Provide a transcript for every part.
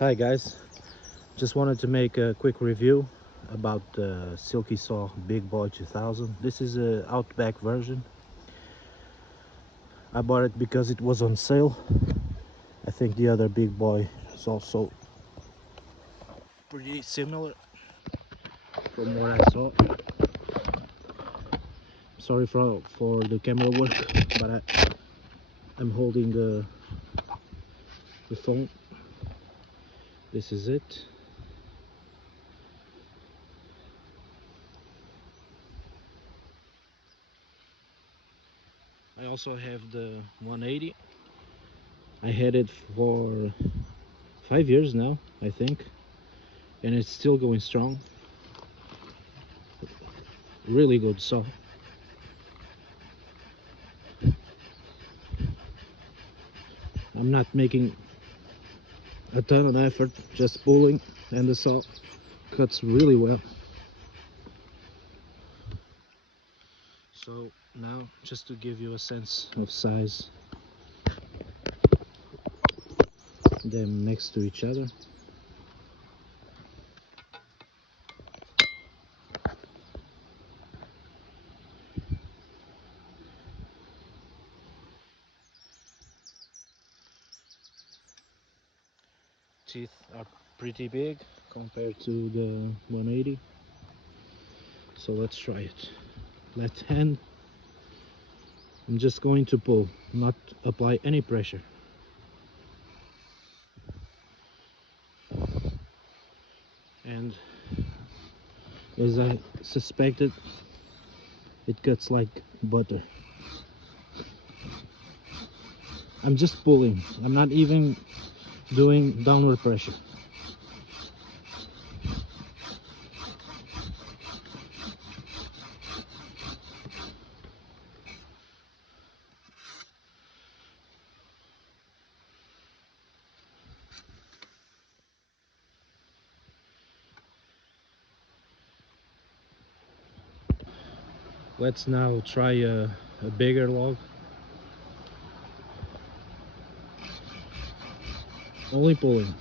Hi guys, just wanted to make a quick review about the Silky saw Bigboy 2000. This is a Outback version. I bought it because it was on sale. I think the other Bigboy is also pretty similar from what I saw. Sorry for the camera work, but I'm holding the phone. This is it. I also have the 180. I had it for 5 years now, I think, and it's still going strong. Really good saw. I'm not making a ton of effort, just pulling, and the saw cuts really well. So now, just to give you a sense of size, them next to each other. Teeth are pretty big compared to the 180. So let's try it. Left hand. I'm just going to pull, not apply any pressure. And as I suspected, it cuts like butter. I'm just pulling. I'm not even doing downward pressure. Let's now try a bigger log. Only pulling.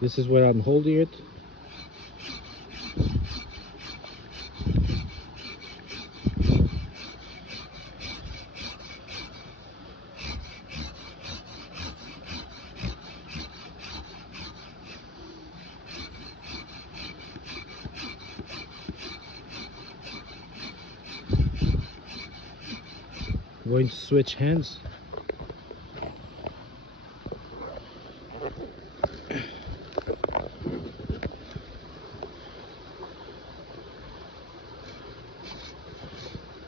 This is where I'm holding it. I'm going to switch hands.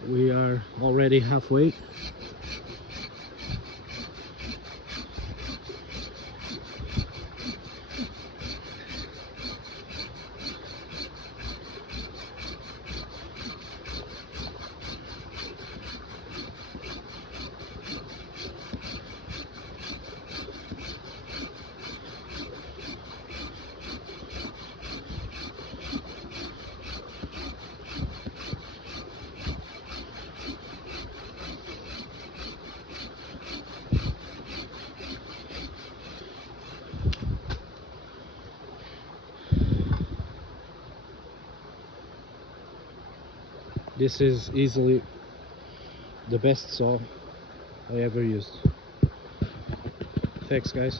We are already halfway. This is easily the best saw I ever used. Thanks guys.